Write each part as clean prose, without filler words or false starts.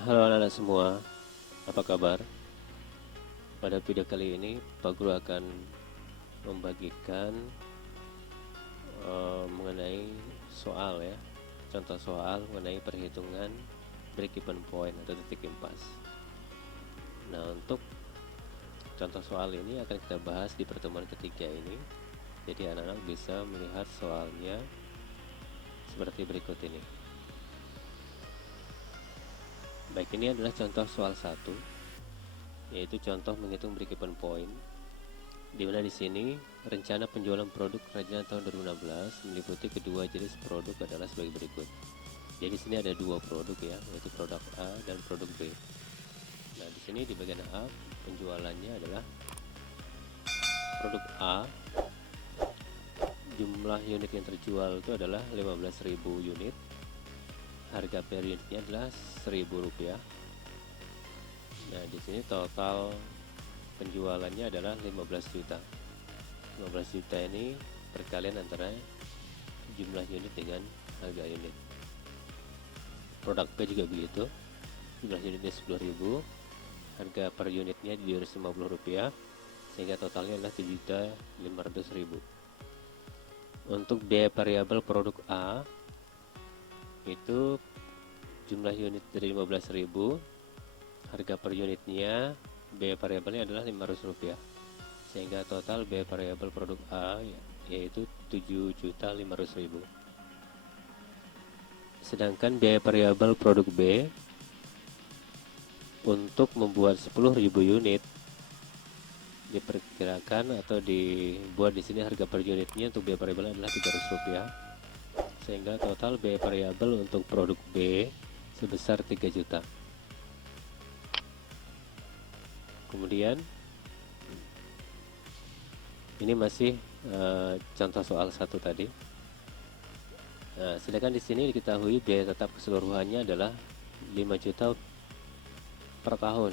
Halo anak-anak semua, apa kabar? Pada video kali ini, Pak Guru akan membagikan mengenai soal ya, contoh soal mengenai perhitungan break-even point atau titik impas. Nah, untuk contoh soal ini akan kita bahas di pertemuan ketiga ini. Jadi anak-anak bisa melihat soalnya seperti berikut ini. Baik, ini adalah contoh soal 1, yaitu contoh menghitung break-even point. Di mana di sini rencana penjualan produk kerajinan tahun 2016 meliputi kedua jenis produk adalah sebagai berikut. Jadi di sini ada dua produk ya, yaitu produk A dan produk B. Nah, di sini di bagian A penjualannya adalah produk A, jumlah unit yang terjual itu adalah 15.000 unit. Harga per unitnya adalah Rp1.000. Nah, di sini total penjualannya adalah 15 juta. 15 juta ini perkalian antara jumlah unit dengan harga unit. Produk B juga begitu, jumlah unitnya 10.000, harga per unitnya Rp250, sehingga totalnya adalah 7.500.000. Untuk biaya variabel produk A itu jumlah unit dari 15.000, harga per unitnya biaya variabelnya adalah Rp500, sehingga total biaya variabel produk A yaitu 7.500.000. Sedangkan biaya variabel produk B untuk membuat 10.000 unit diperkirakan atau dibuat di sini harga per unitnya untuk biaya variabel adalah Rp300, sehingga total biaya variabel untuk produk B sebesar 3 juta. Kemudian ini masih contoh soal 1 tadi. Nah, sedangkan di sini diketahui biaya tetap keseluruhannya adalah 5 juta per tahun.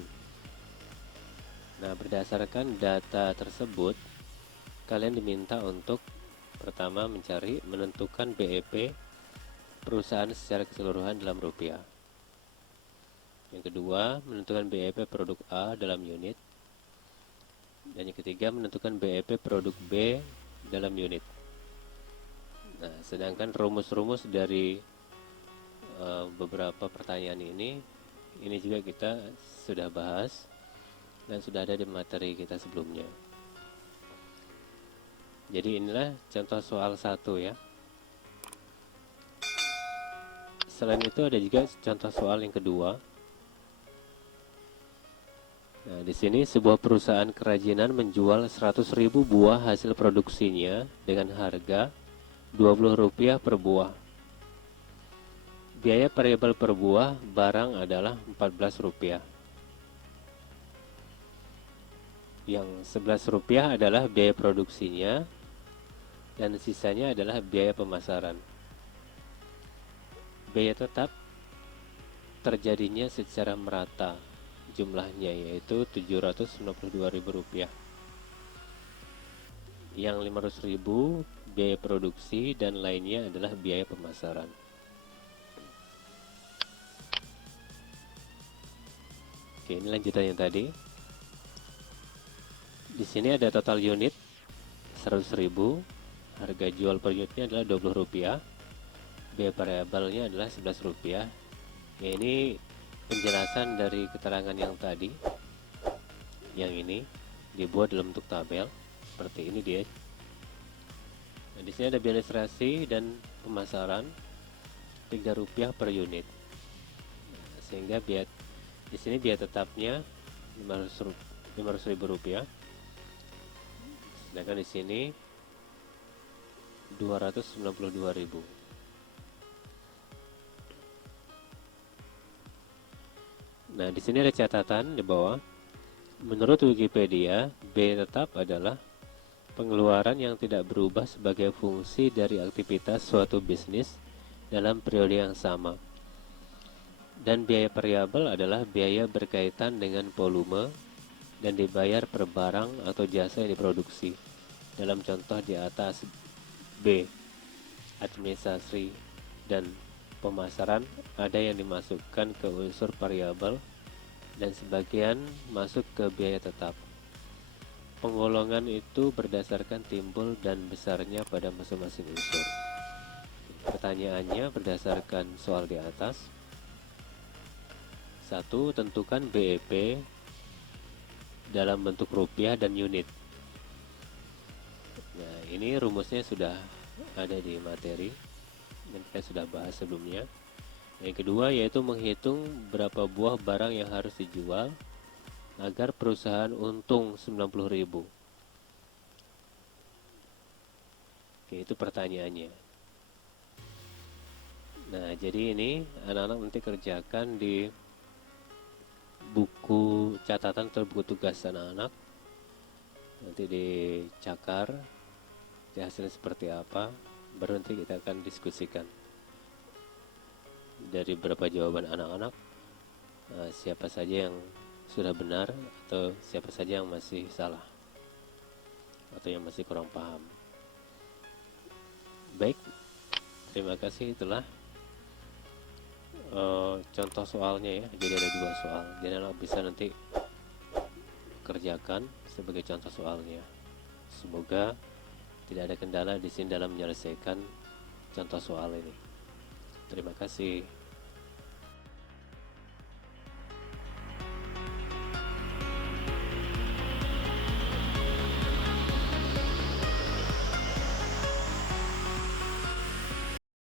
Nah, berdasarkan data tersebut, kalian diminta untuk pertama menentukan BEP perusahaan secara keseluruhan dalam rupiah. Yang kedua, menentukan BEP produk A dalam unit. Dan yang ketiga, menentukan BEP produk B dalam unit. Nah, sedangkan rumus-rumus dari beberapa pertanyaan ini juga kita sudah bahas dan sudah ada di materi kita sebelumnya. Jadi inilah contoh soal 1 ya. Selain itu ada juga contoh soal yang kedua. Nah, di sini sebuah perusahaan kerajinan menjual 100.000 buah hasil produksinya dengan harga Rp20 per buah. Biaya variabel per buah barang adalah Rp14. Yang Rp11 adalah biaya produksinya dan sisanya adalah biaya pemasaran. Biaya tetap terjadinya secara merata jumlahnya yaitu Rp792.000. Yang Rp500.000 biaya produksi dan lainnya adalah biaya pemasaran. Oke, ini lanjutan yang tadi. Di sini ada total unit 100.000, harga jual per unitnya adalah Rp20, biaya variabelnya adalah Rp11. Ya, ini penjelasan dari keterangan yang tadi. Yang ini dibuat dalam bentuk tabel seperti ini dia. Nah, di sini ada biaya administrasi dan pemasaran Rp3 per unit. Nah, sehingga biaya di sini biaya tetapnya Rp500.000. Sedangkan di sini 292.000. Nah, di sini ada catatan di bawah. Menurut Wikipedia, biaya tetap adalah pengeluaran yang tidak berubah sebagai fungsi dari aktivitas suatu bisnis dalam periode yang sama. Dan biaya variabel adalah biaya berkaitan dengan volume dan dibayar per barang atau jasa yang diproduksi. Dalam contoh di atas, B, administrasi dan pemasaran ada yang dimasukkan ke unsur variabel dan sebagian masuk ke biaya tetap. Penggolongan itu berdasarkan timbul dan besarnya pada masing-masing unsur. Pertanyaannya berdasarkan soal di atas. 1. Tentukan BEP dalam bentuk rupiah dan unit. Nah, ini rumusnya sudah ada di materi dan kita sudah bahas sebelumnya. Yang kedua yaitu menghitung berapa buah barang yang harus dijual agar perusahaan untung 90.000. Oke, itu pertanyaannya. Nah, jadi ini anak-anak nanti kerjakan di buku catatan atau buku tugas anak-anak. Nanti dicakar hasilnya seperti apa, baru nanti kita akan diskusikan dari beberapa jawaban anak-anak, siapa saja yang sudah benar atau siapa saja yang masih salah atau yang masih kurang paham. Baik, terima kasih. Itulah contoh soalnya ya. Jadi ada 2 soal, jadi anak bisa nanti kerjakan sebagai contoh soalnya. Semoga tidak ada kendala di sini dalam menyelesaikan contoh soal ini. Terima kasih.